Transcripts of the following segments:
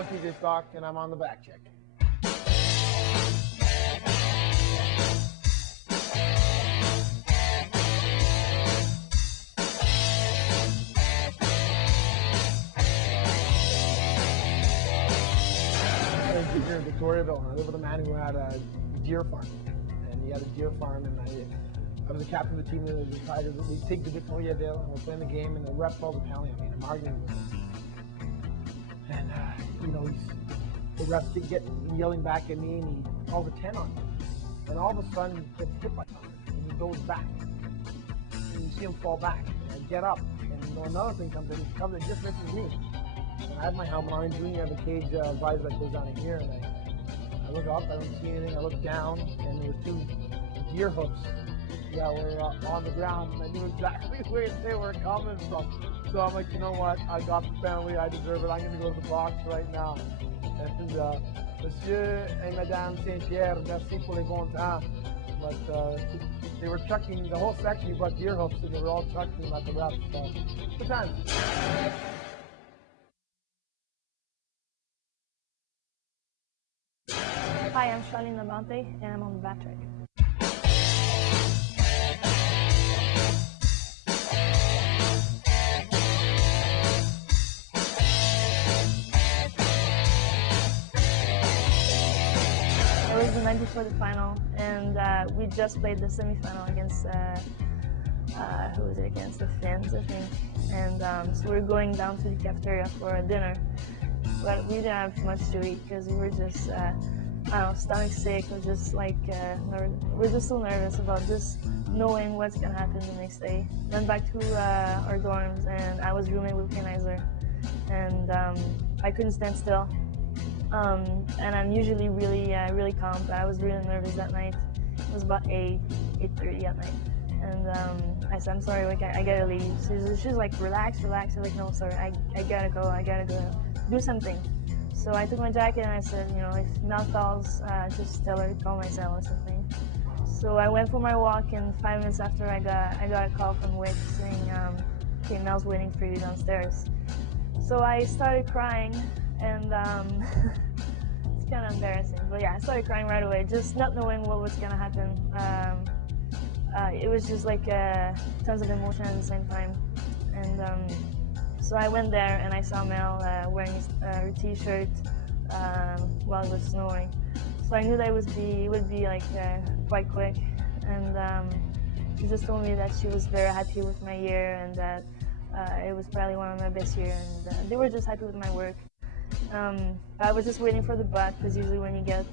I'm PJ Stock, and I'm on the back check. I was here in Victoriaville, and I lived with a man who had a deer farm. And he had a deer farm, and I was the captain of the team that decided that we'd take to Victoriaville, and we're playing the game, and the ref calls a penalty on me, and I'm arguing with him. And, the ref kept yelling back at me, and he calls a 10 on me. And all of a sudden, he gets hit by something, and he goes back. And you see him fall back, and I get up, and another thing comes in, he comes and just misses me. And I have my helmet on, and I have a cage visor that goes down in here, and I look up, I don't see anything, I look down, and there were two deer hoofs that were on the ground, and I knew exactly where they were coming from. So I'm like, you know what, I got the penalty, I deserve it, I'm going to go to the box right now. And Monsieur et Madame Saint-Pierre, merci pour les bons temps. But they were chucking, the whole section brought deer hoofs, and they were all chucking at the ref. So, good times. Hi, I'm Charlene Labonte, and I'm on the BACKCHECK. It was the night before the final, and we just played the semifinal against, who was it against? The Finns, I think. And so we were going down to the cafeteria for a dinner, but we didn't have much to eat because we were just, I don't know, stomach sick, or just like, we're just so nervous about just knowing what's gonna happen the next day. Went back to our dorms, and I was rooming with Kanizer, and I couldn't stand still. And I'm usually really calm, but I was really nervous that night. It was about 8:30 at night, and I said, I'm sorry, like, I gotta leave. She's like, relax. I'm like, no, sorry, I gotta go, do something. So I took my jacket and I said, if Mel calls, just tell her to call my cell or something. So I went for my walk, and 5 minutes after I got a call from Wick saying, okay, Mel's waiting for you downstairs. So I started crying, and it's kind of embarrassing, but yeah, I started crying right away, just not knowing what was gonna happen. It was just like tons of emotion at the same time, and so I went there and I saw Mel wearing her t-shirt while it was snowing. So I knew that it would be like quite quick, and she just told me that she was very happy with my year, and that it was probably one of my best years, and they were just happy with my work. I was just waiting for the but, because usually when you get,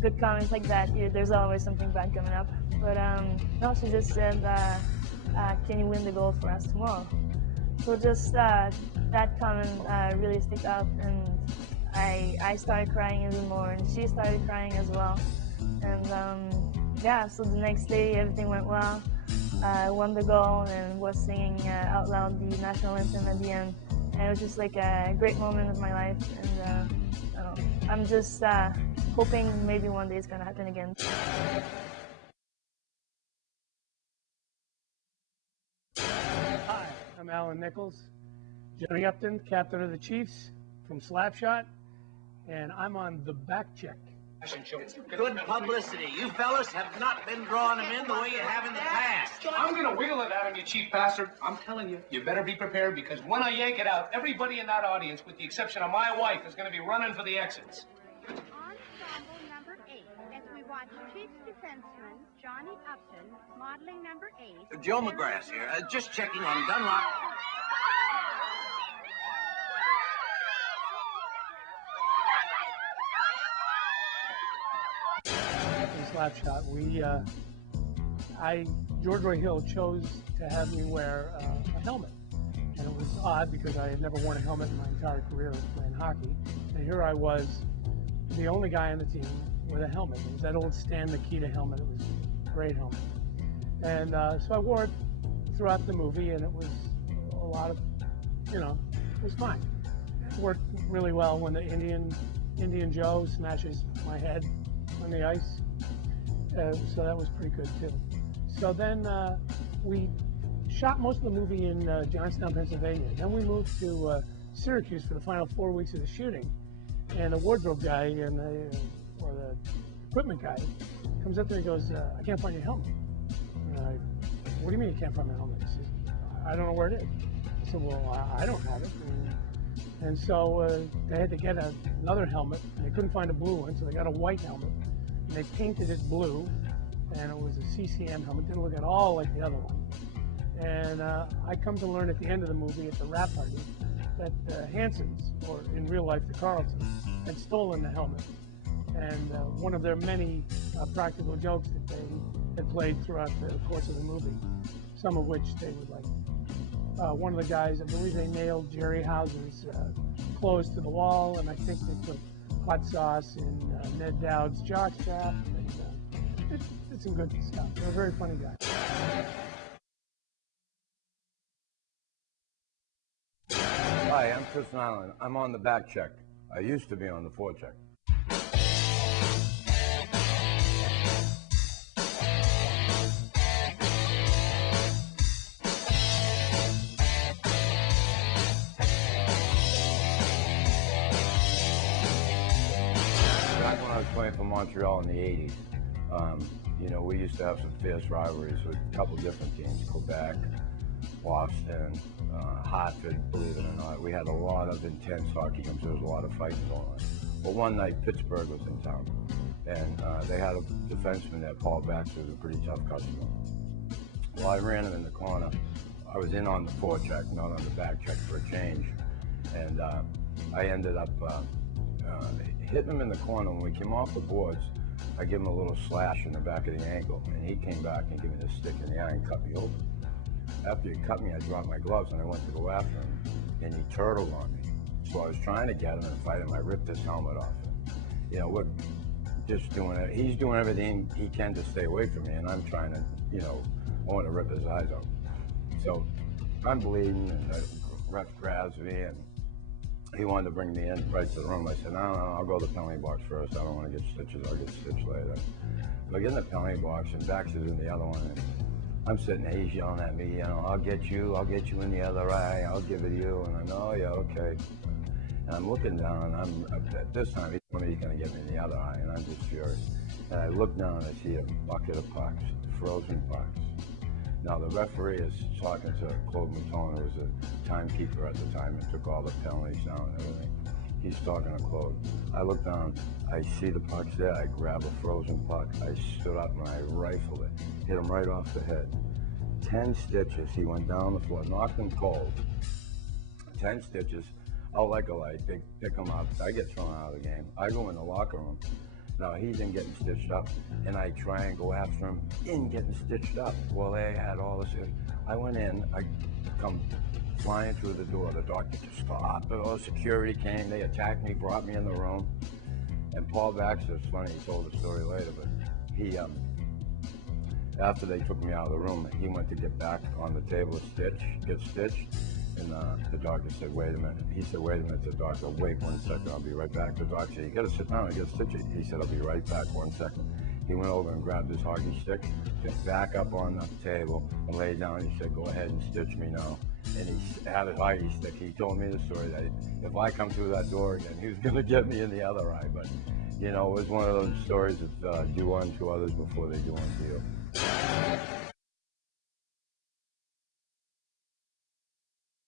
good comments like that, there's always something bad coming up. But no, she just said, can you win the gold for us tomorrow? So just that comment really stuck out, and I started crying even more, and she started crying as well. And yeah, so the next day everything went well. I won the gold and was singing out loud the national anthem at the end. And it was just like a great moment of my life, and I don't know, I'm just hoping maybe one day it's gonna happen again. Hi, I'm Alan Nichols, Johnny Upton, captain of the Chiefs from Slapshot, and I'm on the BACKCHECK. Good publicity. You fellas have not been drawing them in the way you have in the past. I'm gonna wiggle it out of you, Chief Bastard. I'm telling you, you better be prepared, because when I yank it out, everybody in that audience, with the exception of my wife, is gonna be running for the exits. Ensemble number 8, as we watch Chiefs defenseman Johnny Upton, modeling number 8. Joe McGrath here, just checking on Dunlop. Slapshot, George Roy Hill chose to have me wear a helmet, and it was odd because I had never worn a helmet in my entire career playing hockey, and here I was, the only guy on the team with a helmet. It was that old Stan Mikita helmet. It was a great helmet, and so I wore it throughout the movie, and it was a lot of, it was fine. It worked really well when the Indian Joe smashes my head on the ice. So that was pretty good too. So then we shot most of the movie in Johnstown, Pennsylvania. Then we moved to Syracuse for the final 4 weeks of the shooting, and the wardrobe guy and or the equipment guy comes up there and goes, "I can't find your helmet." And what do you mean you can't find my helmet? He says, "I don't know where it is." I said, "Well, I don't have it." And so they had to get another helmet, and they couldn't find a blue one, so they got a white helmet, and they painted it blue, and it was a CCM helmet. Didn't look at all like the other one. And I come to learn at the end of the movie, at the wrap party, that the Hansons, or in real life the Carltons, had stolen the helmet. And one of their many practical jokes that they had played throughout the course of the movie, some of which they would like. One of the guys, I believe they nailed Jerry Housen's clothes to the wall, and I think they put hot sauce in Ned Dowd's jockstrap. And it's some good stuff. They're a very funny guy. Hi, I'm Tristan Island. I'm on the back check. I used to be on the forecheck. Back when I was playing for Montreal in the 80s, you know, we used to have some fierce rivalries with a couple different teams, Quebec, Boston, Hartford, believe it or not. We had a lot of intense hockey games. There was a lot of fighting going on. But one night, Pittsburgh was in town, and they had a defenseman there, Paul Baxter, was a pretty tough customer. Well, I ran him in the corner. I was in on the forecheck, not on the back check for a change. And I ended up hitting him in the corner. When we came off the boards, I gave him a little slash in the back of the ankle, and he came back and gave me the stick in the eye and cut me open. After he cut me, I dropped my gloves and I went to go after him, and he turtled on me. So I was trying to get him and fight him. I ripped his helmet off. You know, we're just doing it. He's doing everything he can to stay away from me, and I'm trying to, you know, I want to rip his eyes out. So I'm bleeding, and the ref grabs me, and he wanted to bring me in right to the room. I said, no, I'll go to the penalty box first. I don't want to get stitches. I'll get stitched later. So I get in the penalty box, and Baxter's in the other one. And I'm sitting there, he's yelling at me, you know, I'll get you in the other eye, I'll give it to you. And I know, oh, yeah, okay. And I'm looking down, and at this time, he's going to get me in the other eye, and I'm just furious. And I look down, and I see a bucket of pucks, frozen pucks. Now, the referee is talking to Claude Mouton, who was a timekeeper at the time, and took all the penalties down and everything. He's talking to Claude. I look down, I see the pucks there, I grab a frozen puck, I stood up and I rifled it, hit him right off the head. 10 stitches, he went down the floor, knocked him cold. 10 stitches, out like a light, they pick him up, I get thrown out of the game. I go in the locker room, now he's in getting stitched up, and I try and go after him in getting stitched up. Well, they had all this, I went in, I come flying through the door. The doctor just stopped. Oh, security came. They attacked me, brought me in the room. And Paul Baxter, it's funny, he told the story later, but he, after they took me out of the room, he went to get back on the table to get stitched. And the doctor said, wait a minute. He said, wait a minute. The doctor, wait 1 second. I'll be right back. The doctor said, you got to sit down. I got to stitch it. He said, I'll be right back 1 second. He went over and grabbed his hockey stick, got back up on the table, and laid down. He said, go ahead and stitch me now. And he had his hockey stick. He told me the story that if I come through that door again, he was going to get me in the other eye. But, you know, it was one of those stories that do unto others before they do unto you.